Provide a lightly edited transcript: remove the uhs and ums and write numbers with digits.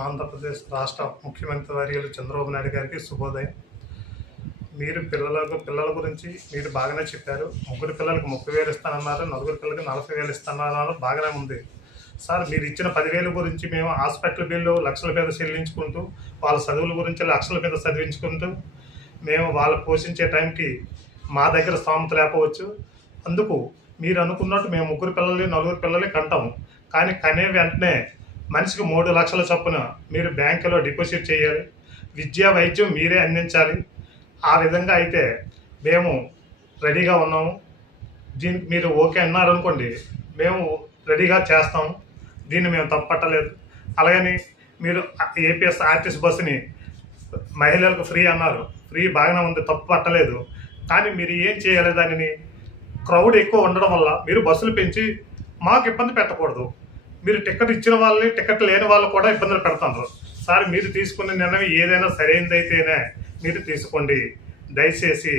ఆంధ్రప్రదేశ్ రాష్ట్ర ముఖ్యమంత్రి వర్యులు చంద్రబాబు నాయుడు గారికి శుభోదయం. మీరు పిల్లల గురించి మీరు బాగానే చెప్పారు. ముగ్గురు పిల్లలకి 30,000 ఇస్తానన్నారు, నలుగురు పిల్లలకి 40,000 ఇస్తానన్నారు. బాగానే ఉంది సార్. మీరు ఇచ్చిన 10,000 గురించి మేము హాస్పిటల్ బిల్లు లక్షల మీద చెల్లించుకుంటూ, వాళ్ళ చదువుల గురించి లక్షల మీద చదివించుకుంటూ, మేము వాళ్ళు పోషించే టైంకి మా దగ్గర స్థోమత లేకపోవచ్చు. అందుకు మీరు అనుకున్నట్టు మేము ముగ్గురు పిల్లల్ని నలుగురు పిల్లల్ని కంటాము. కానీ కనే వెంటనే మనిషికి 3 లక్షల చొప్పున మీరు బ్యాంకులో డిపాజిట్ చేయాలి. విద్యా వైద్యం మీరే అందించాలి. ఆ విధంగా అయితే మేము రెడీగా ఉన్నాము. దీనికి మీరు ఓకే అన్నారనుకోండి, మేము రెడీగా చేస్తాము. దీన్ని మేము తప్పట్టలేదు. అలాగని మీరు ఏపీఎస్ ఆర్టీసీ బస్సుని మహిళలకు ఫ్రీ అన్నారు. ఫ్రీ బాగానే ఉంది, తప్పు పట్టలేదు. కానీ మీరు ఏం చేయాలి, దానిని క్రౌడ్ ఎక్కువ ఉండడం వల్ల మీరు బస్సులు పెంచి మాకు ఇబ్బంది పెట్టకూడదు. మీరు టికెట్ ఇచ్చిన వాళ్ళని, టికెట్ లేని వాళ్ళు కూడా ఇబ్బందులు పెడుతున్నారు. సార్, మీరు తీసుకునే నిర్ణయం ఏదైనా సరైనదైతేనే మీరు తీసుకోండి. దయచేసి